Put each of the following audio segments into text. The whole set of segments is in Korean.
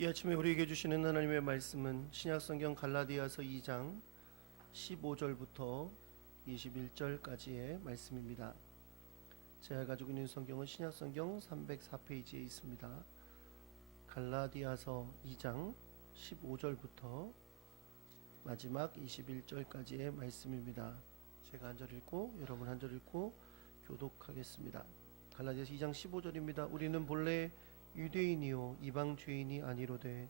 이 아침에 우리에게 주시는 하나님의 말씀은 신약성경 갈라디아서 2장 15절부터 21절까지의 말씀입니다. 제가 가지고 있는 성경은 신약성경 304페이지에 있습니다. 갈라디아서 2장 15절부터 마지막 21절까지의 말씀입니다. 제가 한 절 읽고 여러분 한 절 읽고 교독하겠습니다. 갈라디아서 2장 15절입니다. 우리는 본래 유대인이요 이방 죄인이 아니로되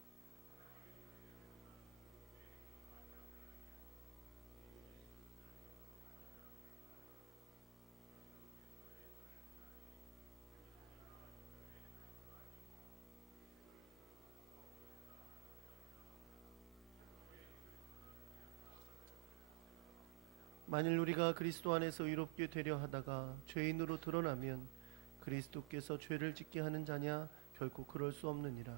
만일 우리가 그리스도 안에서 의롭게 되려 하다가 죄인으로 드러나면 그리스도께서 죄를 짓게 하는 자냐? 결코 그럴 수 없느니라.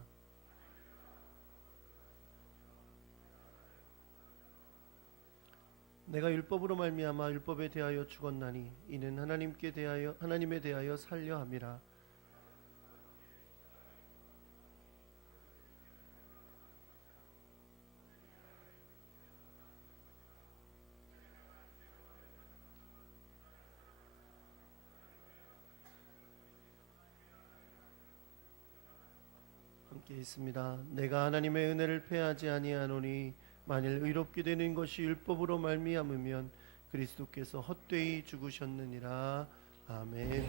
내가 율법으로 말미암아 율법에 대하여 죽었나니 이는 하나님에 대하여 살려 함이라. 함께 있습니다. 내가 하나님의 은혜를 패하지 아니하노니 만일 의롭게 되는 것이 율법으로 말미암으면 그리스도께서 헛되이 죽으셨느니라. 아멘.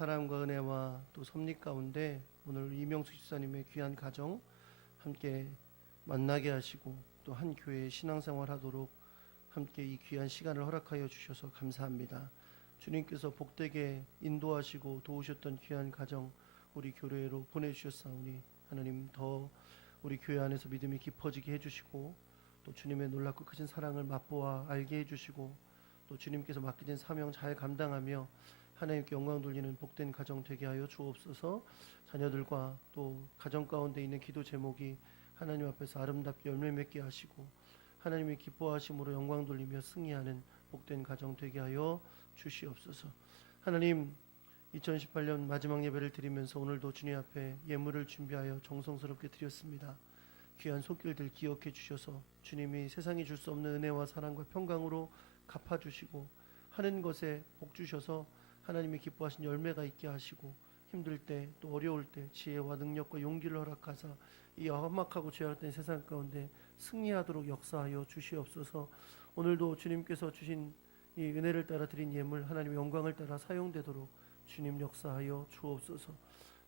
사랑과 은혜와 또 섭리 가운데 오늘 이명숙 집사님의 귀한 가정 함께 만나게 하시고 또 한 교회에 신앙생활 하도록 함께 이 귀한 시간을 허락하여 주셔서 감사합니다. 주님께서 복되게 인도하시고 도우셨던 귀한 가정 우리 교회로 보내주셨사오니 하나님 더 우리 교회 안에서 믿음이 깊어지게 해주시고 또 주님의 놀랍고 크신 사랑을 맛보아 알게 해주시고 또 주님께서 맡기신 사명 잘 감당하며 하나님께 영광 돌리는 복된 가정 되게 하여 주옵소서. 자녀들과 또 가정 가운데 있는 기도 제목이 하나님 앞에서 아름답게 열매 맺게 하시고 하나님이 기뻐하심으로 영광 돌리며 승리하는 복된 가정 되게 하여 주시옵소서. 하나님 2018년 마지막 예배를 드리면서 오늘도 주님 앞에 예물을 준비하여 정성스럽게 드렸습니다. 귀한 손길들 기억해 주셔서 주님이 세상이 줄 수 없는 은혜와 사랑과 평강으로 갚아주시고 하는 것에 복 주셔서 하나님이 기뻐하신 열매가 있게 하시고 힘들 때 또 어려울 때 지혜와 능력과 용기를 허락하사 이 험악하고 죄악된 세상 가운데 승리하도록 역사하여 주시옵소서. 오늘도 주님께서 주신 이 은혜를 따라 드린 예물 하나님의 영광을 따라 사용되도록 주님 역사하여 주옵소서.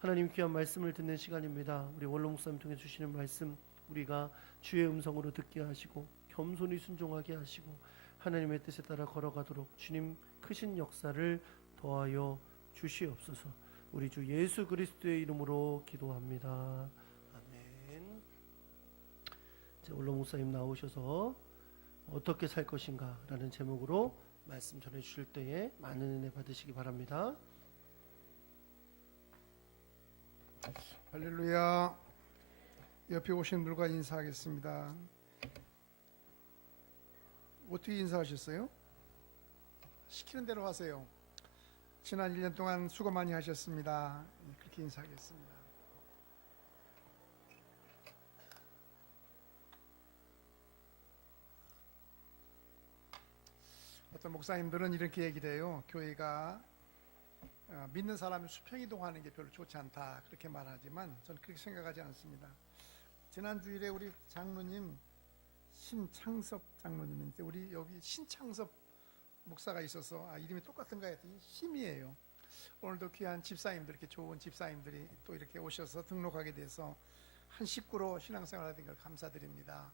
하나님 귀한 말씀을 듣는 시간입니다. 우리 원로 목사님 통해 주시는 말씀 우리가 주의 음성으로 듣게 하시고 겸손히 순종하게 하시고 하나님의 뜻에 따라 걸어가도록 주님 크신 역사를 더하여 주시옵소서. 우리 주 예수 그리스도의 이름으로 기도합니다. 아멘. 이제 원로 목사님 나오셔서 어떻게 살 것인가 라는 제목으로 말씀 전해 주실 때에 많은 은혜 받으시기 바랍니다. 할렐루야. 옆에 오신 분과 인사하겠습니다. 어떻게 인사하셨어요? 시키는 대로 하세요. 지난 1년 동안 수고 많이 하셨습니다. 그렇게 인사하겠습니다. 어떤 목사님들은 이렇게 얘기를 해요. 교회가 믿는 사람이 수평이동하는 게 별로 좋지 않다 그렇게 말하지만 저는 그렇게 생각하지 않습니다. 지난 주일에 우리 장로님 신창섭 장로님인데 우리 여기 신창섭 목사가 있어서 이름이 똑같은가 했더니 심이에요. 오늘도 귀한 집사님들 이렇게 좋은 집사님들이 또 이렇게 오셔서 등록하게 돼서 한 식구로 신앙생활하는 걸 감사드립니다.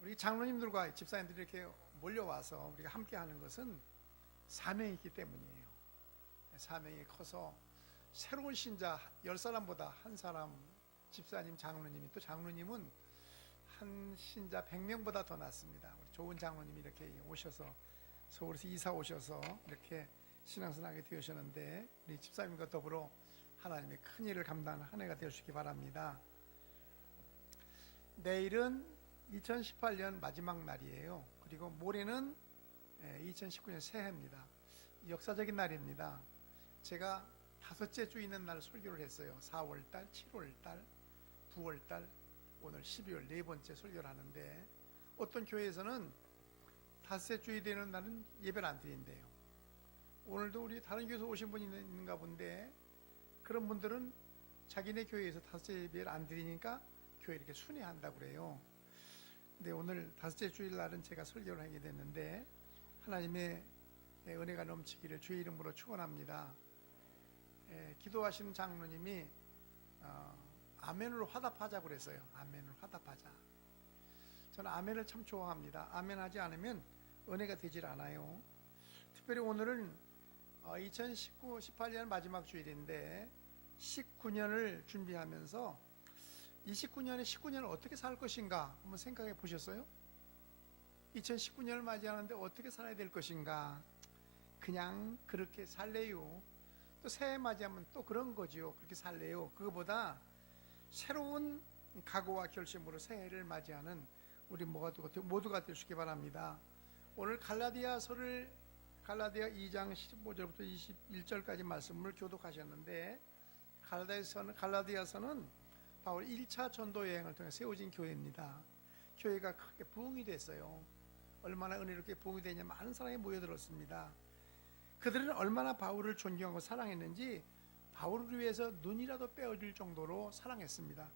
우리 장로님들과 집사님들이 이렇게 몰려와서 우리가 함께하는 것은 사명이 있기 때문이에요. 사명이 커서 새로운 신자 10사람보다 한 사람 집사님 장로님이 또 장로님은 한 신자 100명보다 더 낫습니다. 우리 좋은 장로님이 이렇게 오셔서 서울에서 이사 오셔서 이렇게 신앙생활하게 되셨는데 우리 집사님과 더불어 하나님의 큰 일을 감당하는 한 해가 되시기 바랍니다. 내일은 2018년 마지막 날이에요. 그리고 모레는 2019년 새해입니다. 역사적인 날입니다. 제가 5째 주 있는 날 설교를 했어요. 4월달, 7월달, 9월달, 오늘 12월 네 번째 설교를 하는데 어떤 교회에서는 5째 주이 되는 날은 예배를 안 드린대요. 오늘도 우리 다른 교회에서 오신 분이 있는가 본데 그런 분들은 자기네 교회에서 5째 예배를 안 드리니까 교회 이렇게 순회한다고 그래요. 근데 오늘 5째 주일 날은 제가 설교를 하게 됐는데 하나님의 은혜가 넘치기를 주의 이름으로 축원합니다. 기도하시는 장로님이 아멘으로 화답하자고 그랬어요. 아멘으로 화답하자. 저는 아멘을 참 좋아합니다. 아멘 하지 않으면 은혜가 되질 않아요. 특별히 오늘은 2018년 마지막 주일인데 19년을 준비하면서 29년에 19년을 어떻게 살 것인가 한번 생각해 보셨어요? 2019년을 맞이하는데 어떻게 살아야 될 것인가? 그냥 그렇게 살래요. 또 새해 맞이하면 또 그런 거지요. 그렇게 살래요. 그거보다 새로운 각오와 결심으로 새해를 맞이하는 우리 모두가 되시기 바랍니다. 오늘 갈라디아 2장 15절부터 21절까지 말씀을 교독하셨는데 갈라디아서는 바울 1차 전도 여행을 통해 세워진 교회입니다. 교회가 크게 부흥이 됐어요. 얼마나 은혜롭게 부흥이 되냐 많은 사람이 모여들었습니다. 그들은 얼마나 바울을 존경하고 사랑했는지 바울을 위해서 눈이라도 빼어줄 정도로 사랑했습니다.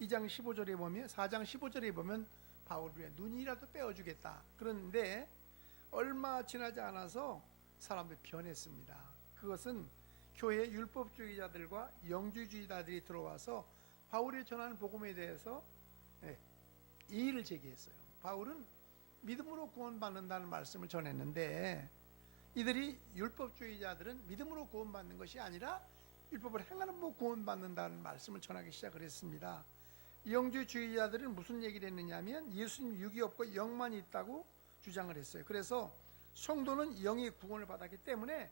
4장 15절에 보면 바울을 위해 눈이라도 빼어주겠다. 그런데 얼마 지나지 않아서 사람들이 변했습니다. 그것은 교회 율법주의자들과 영주주의자들이 들어와서 바울이 전하는 복음에 대해서 이의를 제기했어요. 바울은 믿음으로 구원받는다는 말씀을 전했는데 이들이 율법주의자들은 믿음으로 구원받는 것이 아니라 율법을 행하는 법 구원받는다는 말씀을 전하기 시작을 했습니다. 영주주의자들은 무슨 얘기를 했느냐면 예수님 육이 없고 영만 있다고 주장을 했어요. 그래서 성도는 영이 구원을 받았기 때문에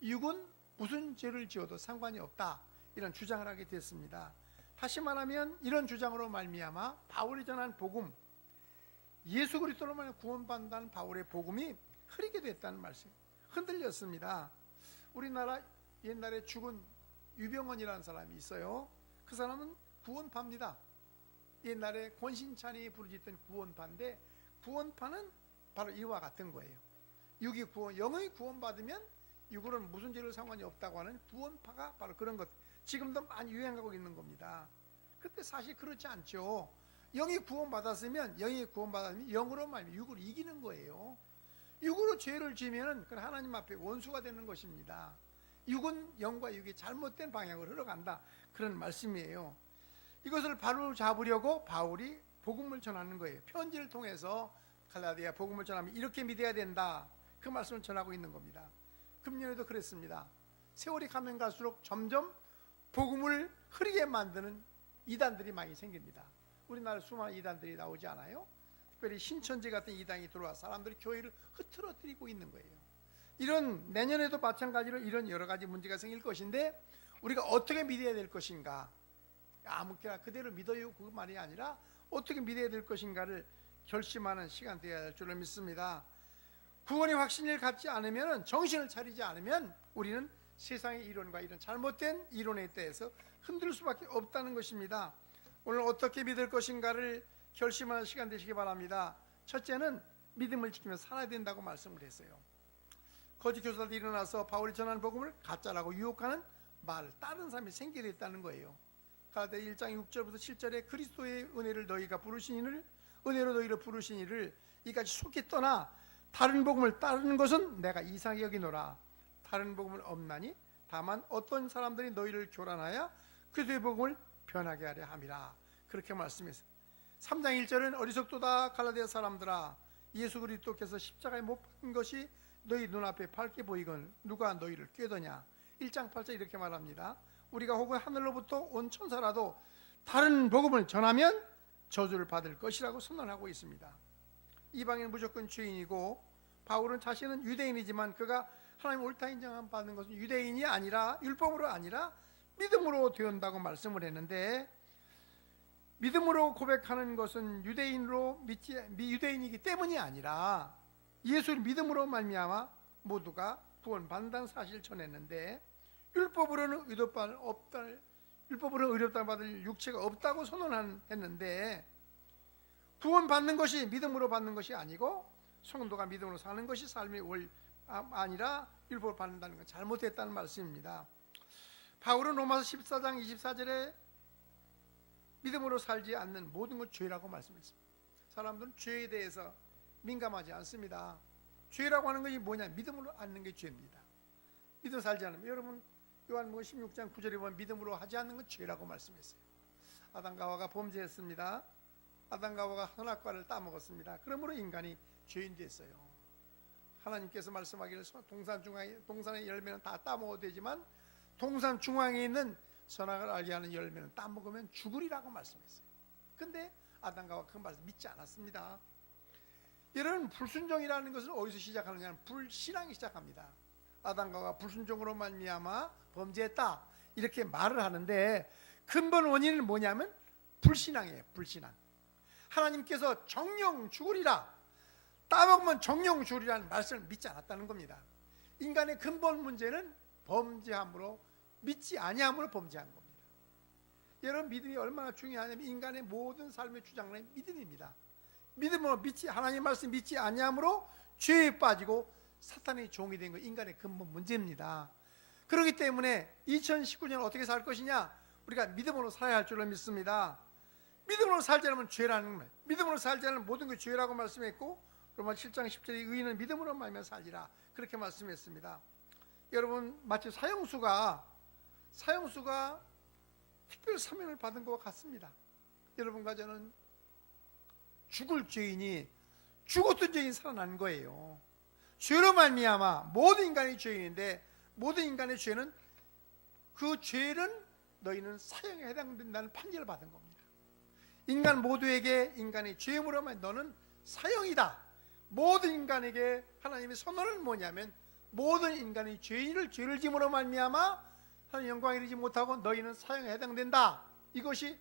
육은 무슨 죄를 지어도 상관이 없다, 이런 주장을 하게 됐습니다. 다시 말하면 이런 주장으로 말미암아 바울이 전한 복음, 예수 그리스도로 말미암아 구원받는다는 바울의 복음이 흐리게 됐다는 말씀, 흔들렸습니다. 우리나라 옛날에 죽은 유병헌이라는 사람이 있어요. 그 사람은 구원파입니다. 옛날에 권신찬이 부르짖던 구원파인데 구원파는 바로 이와 같은 거예요. 육이 구원, 영의 구원받으면 육으로는 무슨 죄를 상관이 없다고 하는 구원파가 바로 그런 것, 지금도 많이 유행하고 있는 겁니다. 근데 사실 그렇지 않죠. 영이 구원받았으면 영으로 말미암아 육을 이기는 거예요. 육으로 죄를 지으면 그건 하나님 앞에 원수가 되는 것입니다. 육은 영과 육이 잘못된 방향으로 흘러간다, 그런 말씀이에요. 이것을 바로 잡으려고 바울이 복음을 전하는 거예요. 편지를 통해서 갈라디아 복음을 전하면 이렇게 믿어야 된다, 그 말씀을 전하고 있는 겁니다. 금년에도 그랬습니다. 세월이 가면 갈수록 점점 복음을 흐리게 만드는 이단들이 많이 생깁니다. 우리나라에 수많은 이단들이 나오지 않아요? 특별히 신천지 같은 이단이 들어와 사람들이 교회를 흐트러뜨리고 있는 거예요. 이런 내년에도 마찬가지로 이런 여러 가지 문제가 생길 것인데 우리가 어떻게 믿어야 될 것인가, 아무렇게나 그대로 믿어요, 그 말이 아니라 어떻게 믿어야 될 것인가를 결심하는 시간 되어야 할 줄로 믿습니다. 구원의 확신을 갖지 않으면, 정신을 차리지 않으면 우리는 세상의 이론과 이런 잘못된 이론에 대해서 흔들 수밖에 없다는 것입니다. 오늘 어떻게 믿을 것인가를 결심하는 시간 되시기 바랍니다. 첫째는 믿음을 지키며 살아야 된다고 말씀을 했어요. 거짓 교사들이 일어나서 바울이 전하는 복음을 가짜라고 유혹하는 말을 따르는 사람이 생기게 됐다는 거예요. 갈라디아 1장 6절부터 7절에 그리스도의 은혜를 너희가 부르시니를, 은혜로 너희를 부르시니를 이같이 속히 떠나 다른 복음을 따르는 것은 내가 이상히 여기노라. 다른 복음은 없나니 다만 어떤 사람들이 너희를 교란하여 그리스도의 복음을 변하게 하려 함이라, 그렇게 말씀했어요. 3장 1절은 어리석도다 갈라디아 사람들아, 예수 그리스도께서 십자가에 못 박힌 것이 너희 눈앞에 밝게 보이건 누가 너희를 꾀더냐. 1장 8절 이렇게 말합니다. 우리가 혹은 하늘로부터 온 천사라도 다른 복음을 전하면 저주를 받을 것이라고 선언하고 있습니다. 이방인은 무조건 죄인이고, 바울은 자신은 유대인이지만 그가 하나님 옳다 인정함 받는 것은 유대인이 아니라, 율법으로 아니라 믿음으로 되었다고 말씀을 했는데, 믿음으로 고백하는 것은 유대인이기 때문이 아니라 예수를 믿음으로 말미암아 모두가 구원받는다는 사실을 전했는데, 율법으로는 의롭다 받을 육체가 없다고 선언했는데, 구원받는 것이 믿음으로 받는 것이 아니고 성도가 믿음으로 사는 것이 삶이 아니라 율법을 받는다는 건 잘못됐다는 말씀입니다. 바울은 로마서 14장 24절에 믿음으로 살지 않는 모든 것 죄라고 말씀했습니다. 사람들은 죄에 대해서 민감하지 않습니다. 죄라고 하는 것이 뭐냐, 믿음으로 않는 게 죄입니다. 믿음 살지 않으면, 여러분 요한복음 16장 9절에 보면 믿음으로 하지 않는 건 죄라고 말씀했어요. 아담과 하와가 범죄했습니다. 아담과 하와가 선악과를 따먹었습니다. 그러므로 인간이 죄인 됐어요. 하나님께서 말씀하기를 동산의 열매는 다 따먹어도 되지만 동산 중앙에 있는 선악을 알게 하는 열매는 따먹으면 죽으리라고 말씀했어요. 근데 아담과 하와가 그 말씀 믿지 않았습니다. 여러분, 불순종이라는 것은 어디서 시작하느냐면 불신앙이 시작합니다. 아담과 하와가 불순종으로 말미암아 범죄했다, 이렇게 말을 하는데 근본 원인은 뭐냐면 불신앙이에요. 불신앙. 하나님께서 정령 죽으리라, 따먹으면 정령 죽으리라는 말씀을 믿지 않았다는 겁니다. 인간의 근본 문제는 범죄함으로, 믿지 아니함으로 범죄한 겁니다. 여러분, 믿음이 얼마나 중요하냐면 인간의 모든 삶의 주장은 믿음입니다. 믿음으로 하나님 말씀 믿지 아니함으로 죄에 빠지고 사탄의 종이 된 거, 인간의 근본 문제입니다. 그렇기 때문에 2019년 어떻게 살 것이냐, 우리가 믿음으로 살아야 할 줄로 믿습니다. 믿음으로 살지 않으면 죄라는 거예요. 믿음으로 살지 않으면 모든 게 죄라고 말씀했고, 로마 7장 10절에 의인은 믿음으로 말미암아 살리라, 그렇게 말씀했습니다. 여러분 마치 사형수가 특별 사명을 받은 것과 같습니다. 여러분과 저는 죽을 죄인이 죽었던 죄인이 살아난 거예요. 죄로 말미암아 모든 인간이 죄인인데 모든 인간의 죄는 그 죄는 너희는 사형에 해당된다는 판결을 받은 겁니다. 인간 모두에게 인간의 죄물로 말미암아 너는 사형이다. 모든 인간에게 하나님의 선언은 뭐냐면 모든 인간이 죄를 지므로 말미암아 하나님 영광에 이르지 못하고 너희는 사형에 해당된다. 이것이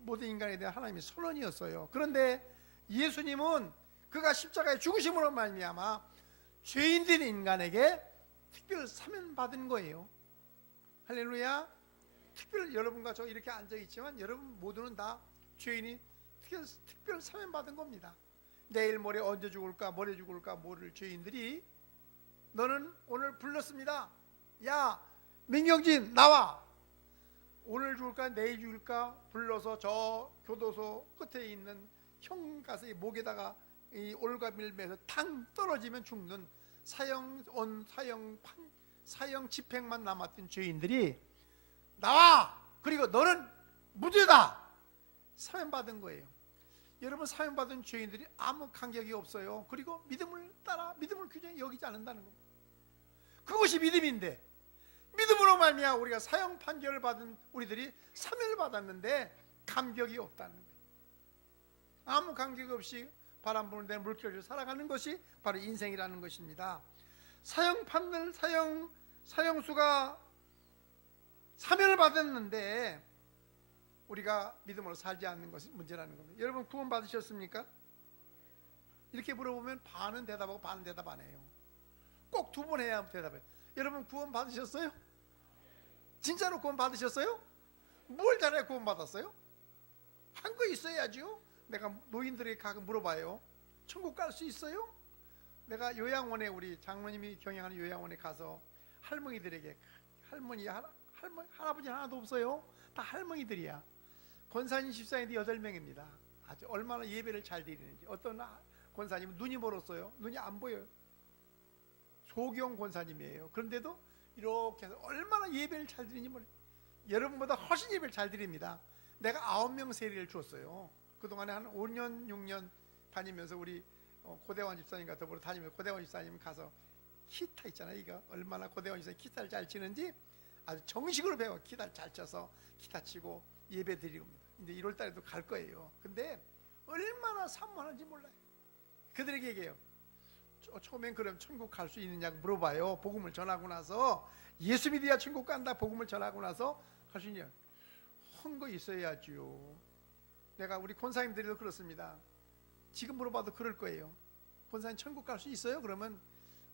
모든 인간에 대한 하나님의 선언이었어요. 그런데 예수님은 그가 십자가에 죽으심으로 말미암아 죄인된 인간에게 특별 사면 받은 거예요. 할렐루야. 여러분과 저 이렇게 앉아 있지만 여러분 모두는 다 죄인이 특별 사면 받은 겁니다. 내일 모레 언제 죽을까 모레 죽을까 모를 죄인들이 너는 오늘 불렀습니다. 야 민경진 나와. 오늘 죽을까 내일 죽을까 불러서 저 교도소 끝에 있는 형 가서 목에다가 이 올가미를 매서 탕 떨어지면 죽는 사형 집행만 남았던 죄인들이 나와. 그리고 너는 무죄다. 사면받은 거예요. 여러분 사면받은 죄인들이 아무 간격이 없어요. 그리고 믿음을 규정히 여기지 않는다는 겁니다. 그것이 믿음인데 믿음으로 말미암아 우리가 사형 판결을 받은 우리들이 사면을 받았는데 감격이 없다는 거예요. 아무 감격이 없이 바람 부는 데 물결을 살아가는 것이 바로 인생이라는 것입니다. 사형수가 사면을 받았는데 우리가 믿음으로 살지 않는 것이 문제라는 겁니다. 여러분 구원 받으셨습니까? 이렇게 물어보면 반은 대답하고 반은 대답 안 해요. 꼭 두 번 해야 대답해요. 여러분 구원 받으셨어요? 진짜로 구원 받으셨어요? 뭘 잘해 구원 받았어요? 한 거 있어야죠. 내가 노인들에게 가끔 물어봐요. 천국 갈 수 있어요? 내가 요양원에 우리 장로님이 경영하는 요양원에 가서 할머니들에게 할아버지 하나도 없어요. 다 할머니들이야. 권사님 집사님이 8명입니다. 아주 얼마나 예배를 잘 드리는지. 어떤 권사님은 눈이 멀었어요. 눈이 안 보여요. 소경 권사님이에요. 그런데도 이렇게 해서 얼마나 예배를 잘 드리는지 몰라요. 여러분보다 훨씬 예배를 잘 드립니다. 내가 9명 세리를 줬어요. 그동안에 한 5년 6년 다니면서 우리 고대원 집사님과 더불어 다니면서 고대원 집사님 가서 기타 있잖아요. 이거 얼마나 고대원 집사님 기타를 잘 치는지 아주 정식으로 배워. 기타를 잘 쳐서 기타 치고 예배 드리고 이제 1월 달에도 갈 거예요. 근데 얼마나 사모하는지 몰라요. 그들에게 얘기해요. 처음엔 그럼 천국 갈 수 있느냐고 물어봐요. 복음을 전하고 나서 예수 믿어야 천국 간다. 복음을 전하고 나서 갈 수 있냐? 한 거 있어야지요. 내가 우리 권사님들도 그렇습니다. 지금 물어봐도 그럴 거예요. 권사님 천국 갈 수 있어요? 그러면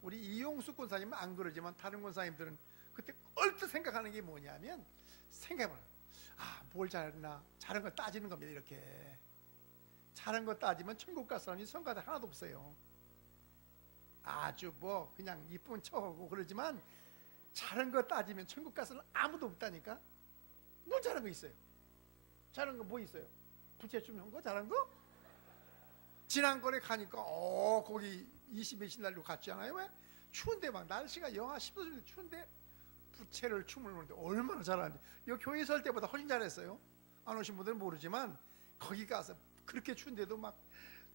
우리 이용수 권사님은 안 그러지만 다른 권사님들은 그때 얼핏 생각하는 게 뭐냐면 생각해봐요. 뭘 잘했나? 잘한 거 따지는 겁니다. 이렇게 잘한 거 따지면 천국 갈 사람이 성가대 하나도 없어요. 아주 뭐 그냥 이쁜 척하고 그러지만 잘한 거 따지면 천국 갈 사람 아무도 없다니까. 뭘 잘한 거 있어요? 잘한 거 뭐 있어요? 부채춤 한 거 잘한 거? 지난번에 가니까 거기 20몇일 날로 갔잖아요. 왜? 추운데 막 날씨가 영하 10도 정도 추운데 부채를 춤을 추는데 얼마나 잘하는지. 이 교회 설 때보다 훨씬 잘했어요. 안 오신 분들은 모르지만 거기 가서 그렇게 추운데도 막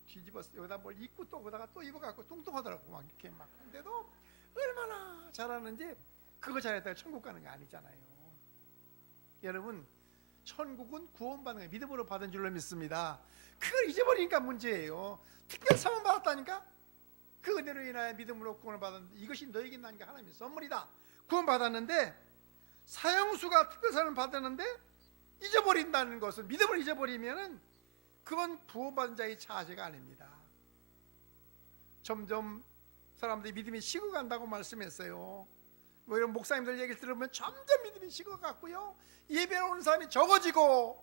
뒤집어서 여기다 뭘 입고 또 거기다가 또 입어갖고 뚱뚱하더라고. 막 이렇게 막. 근데도 얼마나 잘하는지. 그거 잘했다가 천국 가는 게 아니잖아요. 여러분 천국은 구원받는 거예요. 믿음으로 받은 줄로 믿습니다. 그걸 잊어버리니까 문제예요. 특별 사명 받았다니까. 그 은혜로 인하여 믿음으로 구원을 받았는데 이것이 너에게 난 게 하나님의 선물이다. 구원 받았는데 사형수가 특별 사명을 받았는데 잊어버린다는 것은, 믿음을 잊어버리면은 그건 구원받은 자의 자세가 아닙니다. 점점 사람들이 믿음이 식어간다고 말씀했어요. 뭐 이런 목사님들 얘기를 들으면 점점 믿음이 식어갔고요. 예배 오는 사람이 적어지고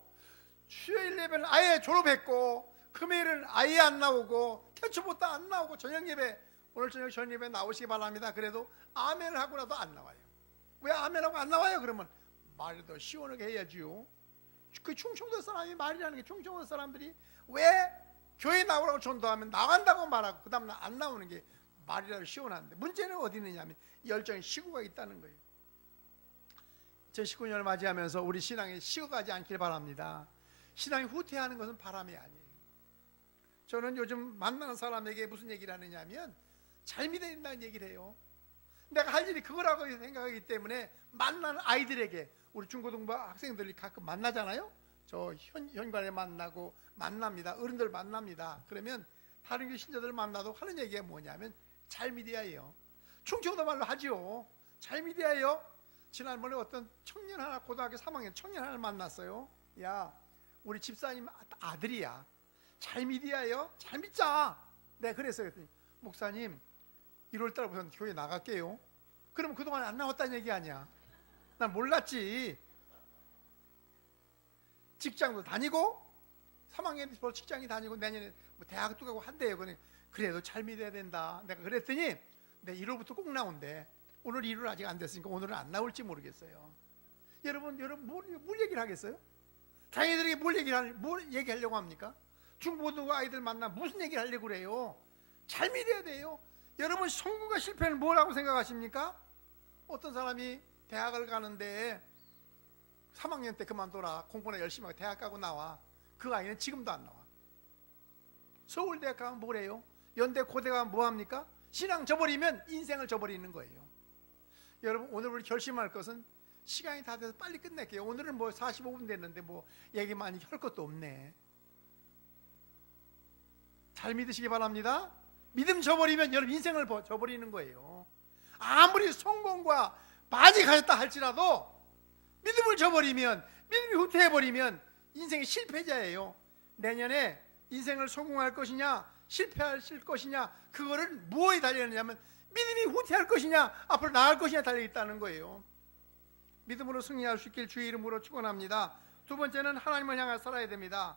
수요일 예배는 아예 졸업했고 금요일은 아예 안 나오고 태초부터 안 나오고 저녁 예배, 오늘 저녁 예배 나오시기 바랍니다. 그래도 아멘을 하고 나도 안 나와요. 왜 아멘하고 안 나와요? 그러면 말을 더 시원하게 해야지요. 그 충청도 사람이 말이라는 게, 충청도 사람들이 왜 교회 나오라고 전도하면 나간다고 말하고 그 다음날 안 나오는 게 말이라도 시원한데 문제는 어디 있느냐면 열정이 식어가 있다는 거예요. 2019년을 맞이하면서 우리 신앙이 식어가지 않길 바랍니다. 신앙이 후퇴하는 것은 바람이 아니에요. 저는 요즘 만나는 사람에게 무슨 얘기를 하느냐면 잘 믿어야 된다는 얘기를 해요. 내가 할 일이 그거라고 생각하기 때문에 만나는 아이들에게, 우리 중고등부 학생들이 가끔 만나잖아요. 저 현관에 만납니다. 어른들 만납니다. 그러면 다른 교회 신자들 만나도 하는 얘기가 뭐냐면 잘 믿어야 해요. 충청도 말로 하지요. 잘 믿어야 해요. 지난번에 어떤 청년 하나, 고등학교 3학년 청년 하나 만났어요. 야, 우리 집사님 아들이야. 잘 믿어야 해요. 잘 믿자. 내가 그랬어요. 그랬더니 목사님 1월 달부터 교회 나갈게요. 그러면 그동안 안 나왔다는 얘기 아니야. 난 몰랐지. 직장도 다니고 3학년 벌써 직장이 다니고 내년에 뭐 대학도 가고 한대요. 그래도 잘 믿어야 된다. 내가 그랬더니 내 1월부터 꼭 나온대. 오늘 1월 아직 안 됐으니까 오늘은 안 나올지 모르겠어요. 여러분 뭘 얘기를 하겠어요? 자기들에게 뭘 얘기하려고 합니까? 중고등부 아이들 만나 무슨 얘기를 하려고 그래요? 잘 믿어야 돼요. 여러분 성공과 실패는 뭐라고 생각하십니까? 어떤 사람이 대학을 가는데 3학년 때 그만둬라. 공부나 열심히 하고 대학 가고 나와. 그 아이는 지금도 안 나와. 서울대학 가면 뭐래요? 연대 고대 가면 뭐합니까? 신앙 저버리면 인생을 저버리는 거예요. 여러분 오늘 우리 결심할 것은 시간이 다 돼서 빨리 끝낼게요. 오늘은 뭐 45분 됐는데 뭐 얘기 많이 할 것도 없네. 잘 믿으시기 바랍니다. 믿음 저버리면 여러분 인생을 저버리는 거예요. 아무리 성공과 많이 가졌다 할지라도 믿음을 저버리면, 믿음이 후퇴해버리면 인생이 실패자예요. 내년에 인생을 성공할 것이냐 실패할 것이냐, 그거를 무엇에 달려있느냐면 믿음이 후퇴할 것이냐 앞으로 나아갈 것이냐 달려있다는 거예요. 믿음으로 승리할 수 있길 주의 이름으로 축원합니다. 두 번째는 하나님을 향해 살아야 됩니다.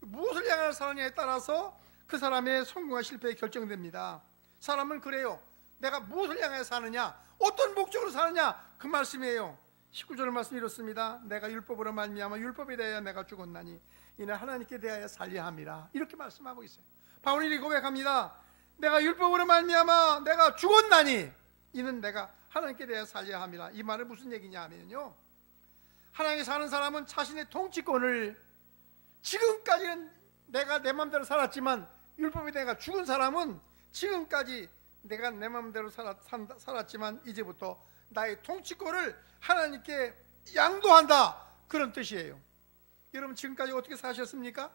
무엇을 향해 살느냐에 따라서 그 사람의 성공과 실패가 결정됩니다. 사람은 그래요. 내가 무엇을 향해 사느냐, 어떤 목적으로 사느냐, 그 말씀이에요. 19절 말씀 이렇습니다. 내가 율법으로 말미암아 율법에 대하여 내가 죽었나니 이는 하나님께 대하여 살려 함이라. 이렇게 말씀하고 있어요. 바울이 고백합니다. 내가 율법으로 말미암아 내가 죽었나니 이는 내가 하나님께 대하여 살려 함이라. 이 말은 무슨 얘기냐 하면요, 하나님께 사는 사람은 자신의 통치권을, 지금까지는 내가 내 마음대로 살았지만 율법에 내가 죽은 사람은 지금까지 내가 내 마음대로 살았지만 이제부터 나의 통치권을 하나님께 양도한다, 그런 뜻이에요. 여러분 지금까지 어떻게 사셨습니까?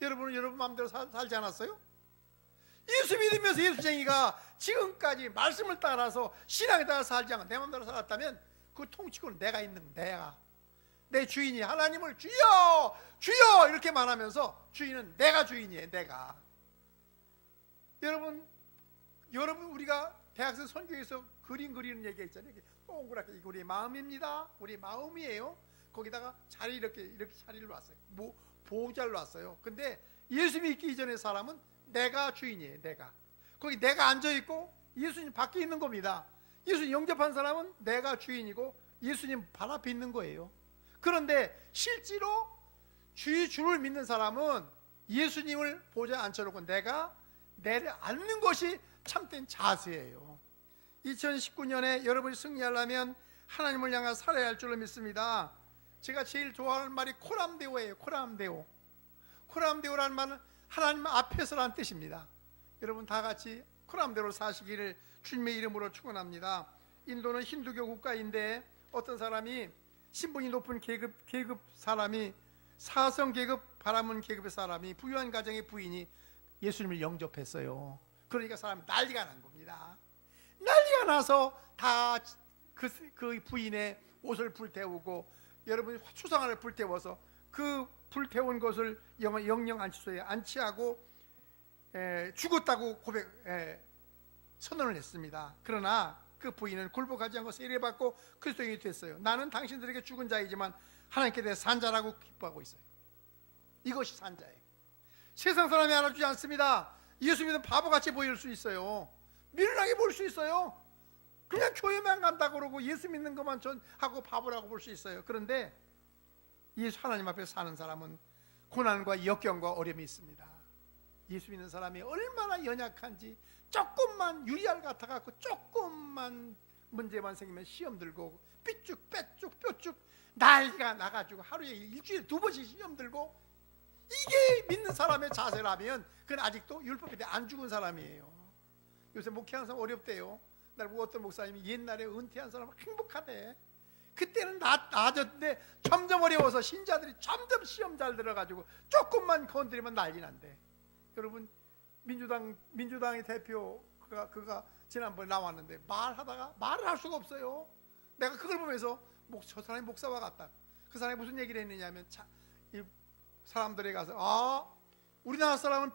여러분은 여러분 마음대로 살지 않았어요? 예수 믿으면서 예수쟁이가 지금까지 말씀을 따라서 신앙에 따라 살지 않고 내 마음대로 살았다면 그 통치권은 내가 있는, 내가, 내 주인이 하나님을 주여 주여 이렇게 말하면서 주인은 내가 주인이에요. 내가. 여러분 우리가 대학생 선교에서 그림 그리는 얘기가 있잖아요. 동그랗게 이거 우리 마음입니다. 우리 마음이에요. 거기다가 자리 이렇게 자리를 놨어요. 보호자를 놨어요. 근데 예수 믿기 이전의 사람은 내가 주인이에요. 내가. 거기 내가 앉아있고 예수님 밖에 있는 겁니다. 예수님 영접한 사람은 내가 주인이고 예수님 발 앞에 있는 거예요. 그런데 실제로 주를 믿는 사람은 예수님을 보좌에 앉혀놓고 내가 내려앉는 것이 참된 자세예요. 2019년에 여러분이 승리하려면 하나님을 향해 살아야 할 줄로 믿습니다. 제가 제일 좋아하는 말이 코람데오예요. 코람데오라는 말은 하나님 앞에서라는 뜻입니다. 여러분 다 같이 코람데오로 사시기를 주님의 이름으로 축원합니다. 인도는 힌두교 국가인데 어떤 사람이 신분이 높은 계급 사람이, 사성 계급, 바라문 계급의 사람이, 부유한 가정의 부인이 예수님을 영접했어요. 그러니까 사람이 난리가 난 겁니다. 난리가 나서 다 그 부인의 옷을 불태우고, 여러분 수상화를 불태워서 그 불태운 것을 영영 안치소에 안치하고 죽었다고 선언을 했습니다. 그러나 그 부인은 굴복하지 않고 세례받고 그리스도인이 됐어요. 나는 당신들에게 죽은 자이지만 하나님께 대해 산 자라고 기뻐하고 있어요. 이것이 산 자예요. 세상 사람이 알아주지 않습니다. 예수 믿는 바보같이 보일 수 있어요. 미련하게 볼 수 있어요. 그냥 교회만 간다고 그러고 예수 믿는 것만 하고 바보라고 볼 수 있어요. 그런데 예수 하나님 앞에 사는 사람은 고난과 역경과 어려움이 있습니다. 예수 믿는 사람이 얼마나 연약한지, 조금만 유리알 같아갖고 조금만 문제만 생기면 시험 들고 삐쭉 빼쭉 뾰쭉 난리가 나가지고 하루에 일주일에 2번씩 시험 들고, 이게 믿는 사람의 자세라면 그건 아직도 율법에 안 죽은 사람이에요. 요새 목회하는 사람 어렵대요. 날 보고 어떤 목사님이 옛날에 은퇴한 사람은 행복하대. 그때는 나아졌는데 점점 어려워서 신자들이 점점 시험 잘 들어가지고 조금만 건드리면 난리 난대. 여러분, 민주당의 대표 그가 지난번에 나왔는데 말하다가 말을 할 수가 없어요. 내가 그걸 보면서 저 사람이 목사와 같다. 그 사람이 무슨 얘기를 했느냐면, 이 사람들에 가서 우리나라 사람은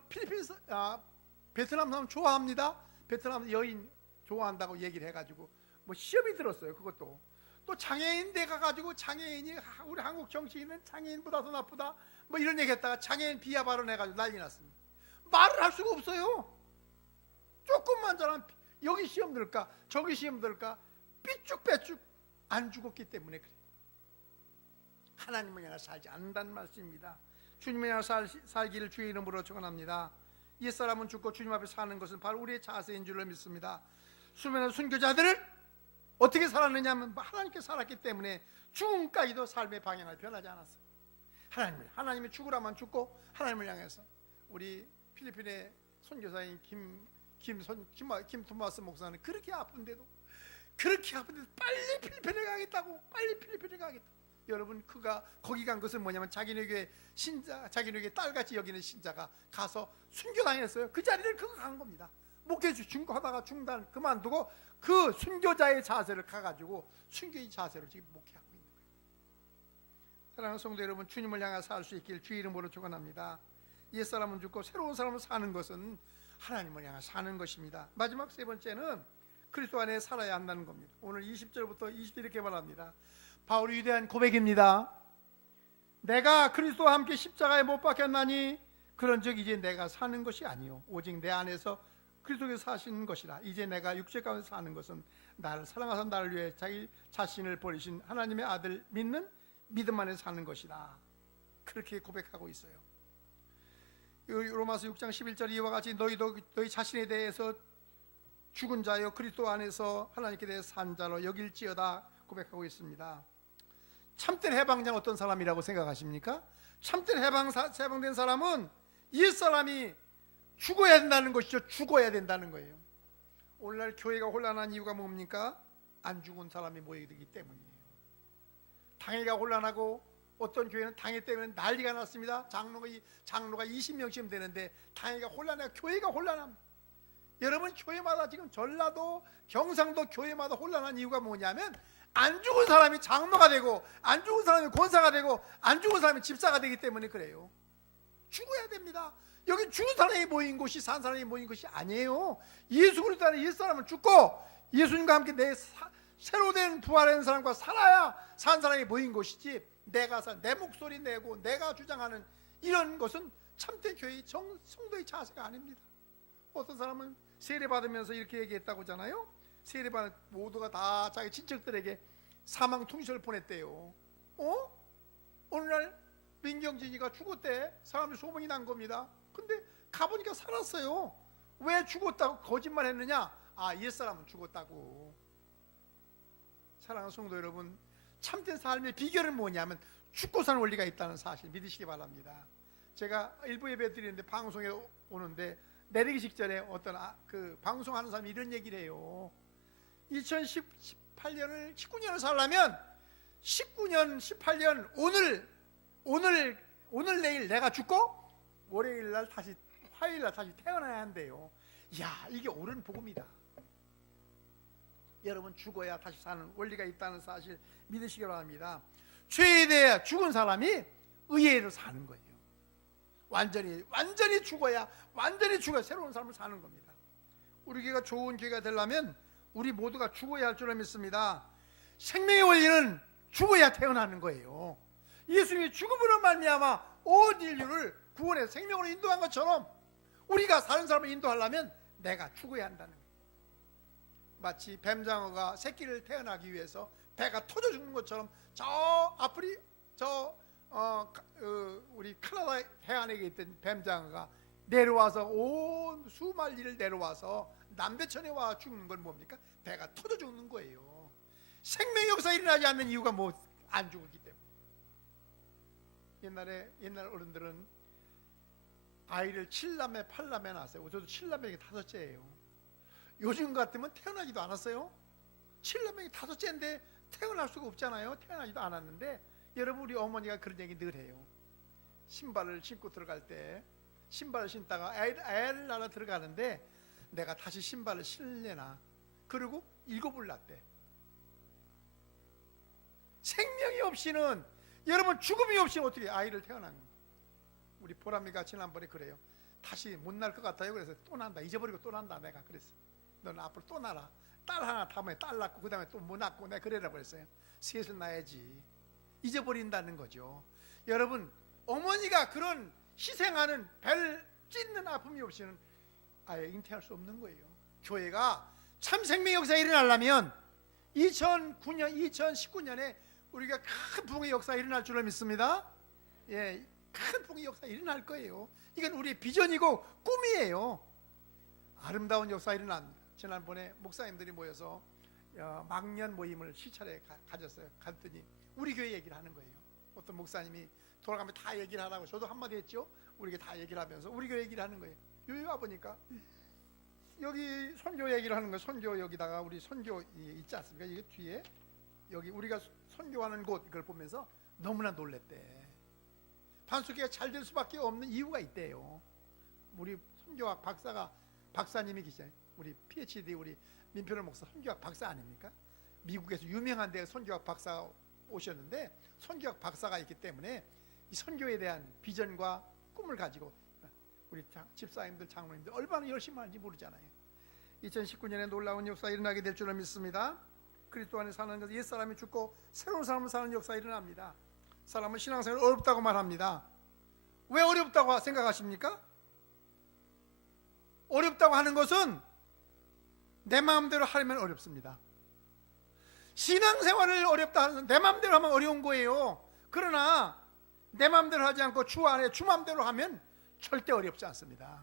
베트남 사람 좋아합니다. 베트남 여인 좋아한다고 얘기를 해가지고 뭐 시험이 들었어요. 그것도 또 장애인 데 가가지고 장애인이 우리 한국 정치인은 장애인보다 더 나쁘다 뭐 이런 얘기했다가 장애인 비하 발언해가지고 난리 났습니다. 말을 할 수가 없어요. 조금만 잘하면 여기 시험 들까 저기 시험 들까 삐쭉빼쭉 안 죽었기 때문에 그래요. 하나님을 향해 살지 않는다는 말씀입니다. 주님을 향해 살기를 주의 이름으로 축원합니다. 옛사람은 죽고 주님 앞에 사는 것은 바로 우리의 자세인 줄로 믿습니다. 수많은 순교자들을 어떻게 살았느냐 하면 하나님께 살았기 때문에 죽음까지도 삶의 방향을 변하지 않았어요. 하나님이 죽으라면 죽고 하나님을 향해서. 우리 필리핀의 선교사인 김 토마스 목사는 그렇게 아픈데도 빨리 필리핀에 가겠다고, 빨리 필리핀에 가겠다. 여러분, 그가 거기 간 것은 뭐냐면 자기네 교회 신자, 자기네 교회 딸같이 여기는 신자가 가서 순교당했어요. 그 자리를 그가 간 겁니다. 목회 중하다가 중단 그만두고 그 순교자의 자세를 가가지고 순교의 자세로 지금 목회하고 있는 거예요. 사랑하는 성도 여러분, 주님을 향해 살 수 있길 주의 이름으로 축원합니다. 옛사람은 죽고 새로운 사람을 사는 것은 하나님을 향해 사는 것입니다. 마지막 세 번째는 그리스도 안에 살아야 한다는 겁니다. 오늘 20절부터 20절 이렇게 말합니다. 바울의 위대한 고백입니다. 내가 그리스도와 함께 십자가에 못 박혔나니 그런즉 이제 내가 사는 것이 아니요 오직 내 안에서 그리스도께서 사시는 것이라. 이제 내가 육체 가운데 사는 것은 나를 사랑하사 나를 위해 자기 자신을 버리신 하나님의 아들 믿는 믿음 안에 사는 것이다. 그렇게 고백하고 있어요. 로마서 6장 11절 이와 같이 너희도 너희 자신에 대해서 죽은 자여 그리스도 안에서 하나님께 대해 산 자로 여길지어다 고백하고 있습니다. 참된 해방자는 어떤 사람이라고 생각하십니까? 참된 해방된 사람은 옛사람이 죽어야 된다는 것이죠. 죽어야 된다는 거예요. 오늘날 교회가 혼란한 이유가 뭡니까? 안 죽은 사람이 모이기 때문이에요. 당회가 혼란하고 어떤 교회는 당회 때문에 난리가 났습니다. 장로가 20명쯤 되는데 당회가 혼란해요. 교회가 혼란합니다. 여러분, 교회마다 지금 전라도 경상도 교회마다 혼란한 이유가 뭐냐면 안 죽은 사람이 장로가 되고 안 죽은 사람이 권사가 되고 안 죽은 사람이 집사가 되기 때문에 그래요. 죽어야 됩니다. 여기 죽은 사람이 모인 곳이 산 사람이 모인 것이 아니에요. 예수 그리스도 안에 옛사람은 죽고 예수님과 함께 새로 된 부활한 사람과 살아야 산 사람이 모인 곳이지, 내 목소리 내고 내가 주장하는 이런 것은 참된 교회의 성도의 자세가 아닙니다. 어떤 사람은 세례 받으면서 이렇게 얘기했다고 하잖아요. 세례 받은 모두가 다 자기 친척들에게 사망 통지서를 보냈대요. 오늘날 민경진이가 죽었대. 사람들이 소문이 난 겁니다. 근데 가보니까 살았어요. 왜 죽었다고 거짓말 했느냐? 옛사람은 죽었다고. 사랑하는 성도 여러분, 참된 삶의 비결은 뭐냐면 죽고 사는 원리가 있다는 사실 믿으시기 바랍니다. 제가 일부 예배 드리는데 방송에 오는데 내리기 직전에 어떤 그 방송하는 사람이 이런 얘기를 해요. 2018년을 19년을 살려면 19년 18년 오늘 내일 내가 죽고 월요일날 다시 화요일날 다시 태어나야 한대요. 이야, 이게 옳은 복음이다. 여러분, 죽어야 다시 사는 원리가 있다는 사실 믿으시기 바랍니다. 죄에 대해 죽은 사람이 의외로 사는 거예요. 완전히 죽어야 새로운 삶을 사는 겁니다. 우리 교회가 좋은 교회가 되려면 우리 모두가 죽어야 할 줄을 믿습니다. 생명의 원리는 죽어야 태어나는 거예요. 예수님이 죽음으로 말미암아 온 인류를 구원해 생명으로 인도한 것처럼 우리가 사는 사람을 인도하려면 내가 죽어야 한다는 거예요. 마치 뱀장어가 새끼를 태어나기 위해서 배가 터져 죽는 것처럼 우리 캐나다 해안에 있던 뱀장어가 내려와서 온 수만리를 내려와서 남대천에 와 죽는 건 뭡니까? 배가 터져 죽는 거예요. 생명의 역사 일어나지 않는 이유가 뭐 안 죽었기 때문에. 옛날 어른들은 아이를 7남매 8남매 낳았어요. 저도 7남매가 5째예요. 요즘 같으면 태어나지도 않았어요. 7남매가 5째인데 태어날 수가 없잖아요. 태어나지도 않았는데, 여러분 우리 어머니가 그런 얘기 늘 해요. 신발을 신고 들어갈 때, 신발을 신다가 애를 낳아 들어가는데 내가 다시 신발을 신려나, 그리고 7을 낳대. 생명이 없이는, 여러분 죽음이 없이는 어떻게 아이를 태어난 거예요? 우리 보람이가 지난번에 그래요. 다시 못 날 것 같아요. 그래서 또 난다. 잊어버리고 또 난다. 내가 그랬어. 너는 앞으로 또 낳아. 딸 하나 다음에 딸 낳고 그 다음에 또 뭐 낳고, 내가 그래라고 그랬어요. 셋을 낳아야지. 잊어버린다는 거죠. 여러분, 어머니가 그런 희생하는, 배를 찢는 아픔이 없이는 아예 잉태할 수 없는 거예요. 교회가 참 생명의 역사가 일어나려면 2019년에 우리가 큰 부흥의 역사가 일어날 줄로 믿습니다. 예, 큰 부흥의 역사가 일어날 거예요. 이건 우리의 비전이고 꿈이에요. 아름다운 역사가 일어납니다. 지난번에 목사님들이 모여서 망년 모임을 시찰에 가졌어요. 갔더니 우리 교회 얘기를 하는 거예요. 어떤 목사님이 돌아가면 다 얘기를 하라고, 저도 한마디 했죠. 우리가 다 얘기를 하면서 우리 교회 얘기를 하는 거예요. 여기 와보니까 여기 선교 얘기를 하는 거예요. 선교, 여기다가 우리 선교 있지 않습니까? 이게 뒤에 여기 우리가 선교하는 곳, 이걸 보면서 너무나 놀랬대. 반수교가 잘 될 수밖에 없는 이유가 있대요. 우리 선교학 박사님이 계시잖아요. 우리 PhD 우리 민표를 목사 선교학 박사 아닙니까? 미국에서 유명한 데 선교학 박사 오셨는데, 선교학 박사가 있기 때문에 이 선교에 대한 비전과 꿈을 가지고 우리 집사님들, 장로님들 얼마나 열심히 하는지 모르잖아요. 2019년에 놀라운 역사가 일어나게 될 줄을 믿습니다. 그리스도 안에 사는 것은 옛사람이 죽고 새로운 사람을 사는 역사가 일어납니다. 사람은 신앙생활 어렵다고 말합니다. 왜 어렵다고 생각하십니까? 어렵다고 하는 것은 내 마음대로 하려면 어렵습니다. 신앙생활을 어렵다 하는 것은 내 마음대로 하면 어려운 거예요. 그러나 내 마음대로 하지 않고 주 안에 주 마음대로 하면 절대 어렵지 않습니다.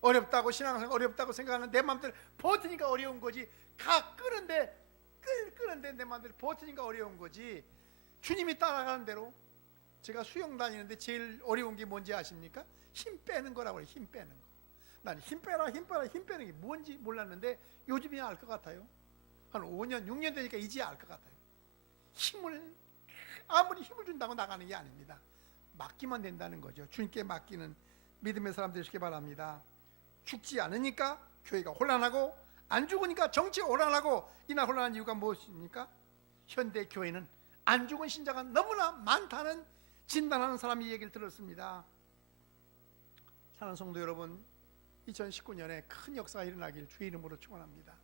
어렵다고, 신앙생활 어렵다고 생각하는 내 마음대로 버티니까 어려운 거지. 끄는데 내 마음대로 버티니까 어려운 거지. 주님이 따라가는 대로. 제가 수영 다니는데 제일 어려운 게 뭔지 아십니까? 힘 빼는 거라고 해요. 힘 빼는 거. 난 힘 빼는 게 뭔지 몰랐는데 요즘이야 알 것 같아요. 한 5년 6년 되니까 이제야 알 것 같아요. 아무리 힘을 준다고 나가는 게 아닙니다. 맡기면 된다는 거죠. 주님께 맡기는 믿음의 사람 되시기 바랍니다. 죽지 않으니까 교회가 혼란하고, 안 죽으니까 정치가 혼란하고. 이날 혼란한 이유가 무엇입니까? 현대 교회는 안 죽은 신자가 너무나 많다는 진단하는 사람이 얘기를 들었습니다. 사랑하는 성도 여러분, 2019년에 큰 역사가 일어나길 주의 이름으로 축원합니다.